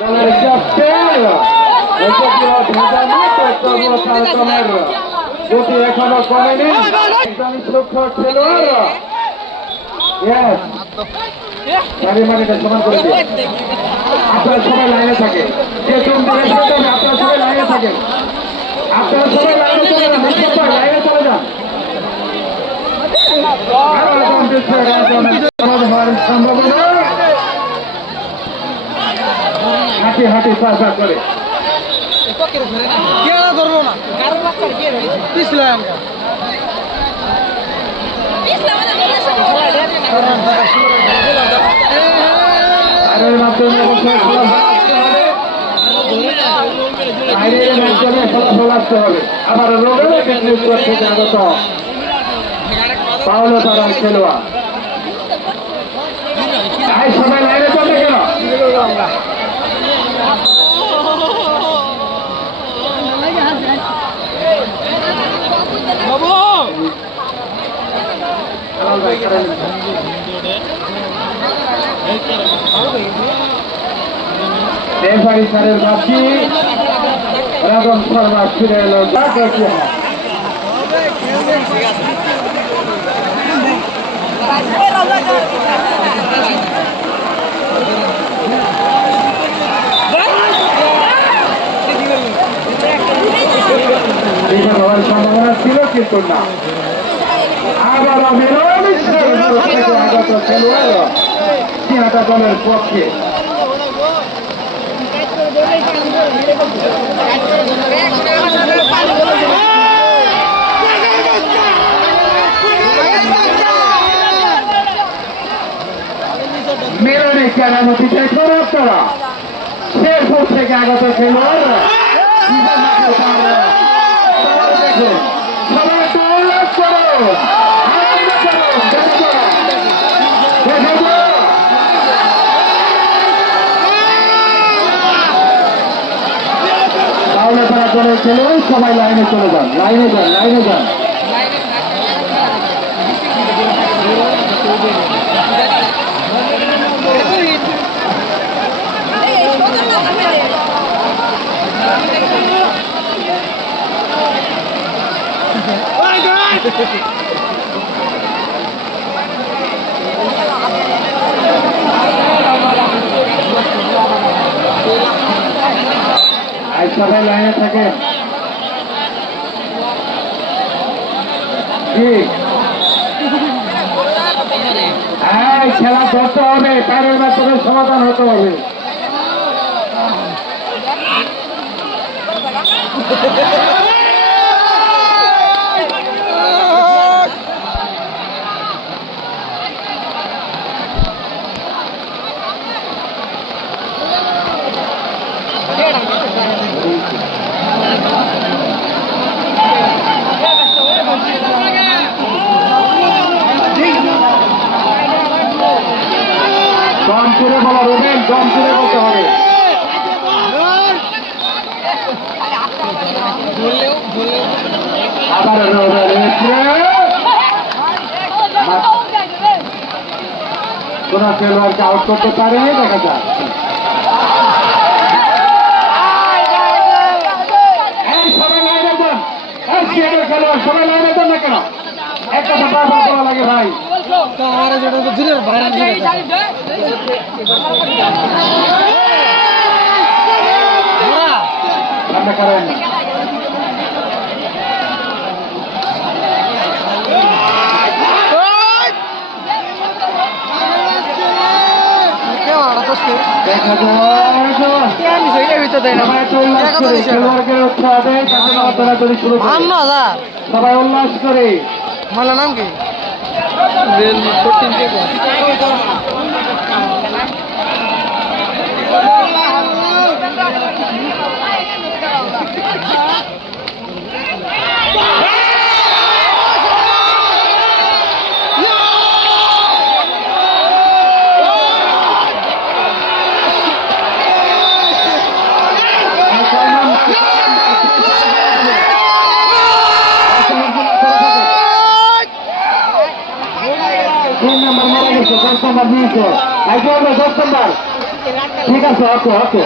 দলের ক্যাপ্টেন গতি এখনো কমেনি। একদম সুরক্ষা খেলোয়াড় সমান করে দিয়ে আপনারা সবাই লাইনে থাকে, আপনারা সবাই লাইনে থাকেন, আপনারা সবাই লাইনে চলে যান, লাইনে চলে যান। সম্ভাবনা হাঁটি হাঁটি পার করে ধরবো না আইনের মাধ্যমে ফলাফল আসতে হবে। আবার রোগের থেকে আগত পাওলো তারা খেলোয়াড় সবাই লাইনে চলতে কেন রেফারি স্যারের বাকি রাজন শর্মা ফিরে এলো। হওয়ার সম্ভাবনা ছিল কিন্তু না। আবার আগত খেলোয়াড় সিংহাটা দলের পক্ষে মেরনে কেরামতিতে খারাপ করা শেরপুর থেকে আগত খেলোয়াড় সবাই তো উল্লাস করো তাহলে তারা দলের খেলোয়াড় সবাই লাইনে চলে যান, লাইনে যান, লাইনে যান। সবাই লাইনে থাকে খেলা ধরতে হবে, কারের মাধ্যমে সমাধান হতে হবে। দম করে বলা রোবেন, দম করে বলতে হবে। আবার কোন খেলোয়াড়কে আউট করতে পারে দেখা যাক। সবাই লাইনে যান, খেলোয়াড় সবাই লাইনে যান না কেন? একটা কথা বলা লাগে ভাই। করেন সবাই উল্লাস করে। মালা নাম কি? নম্বর মারা গেছে, 10 নম্বর নিয়েছে, 10 নম্বর। ঠিক আছে, ওকে ওকে।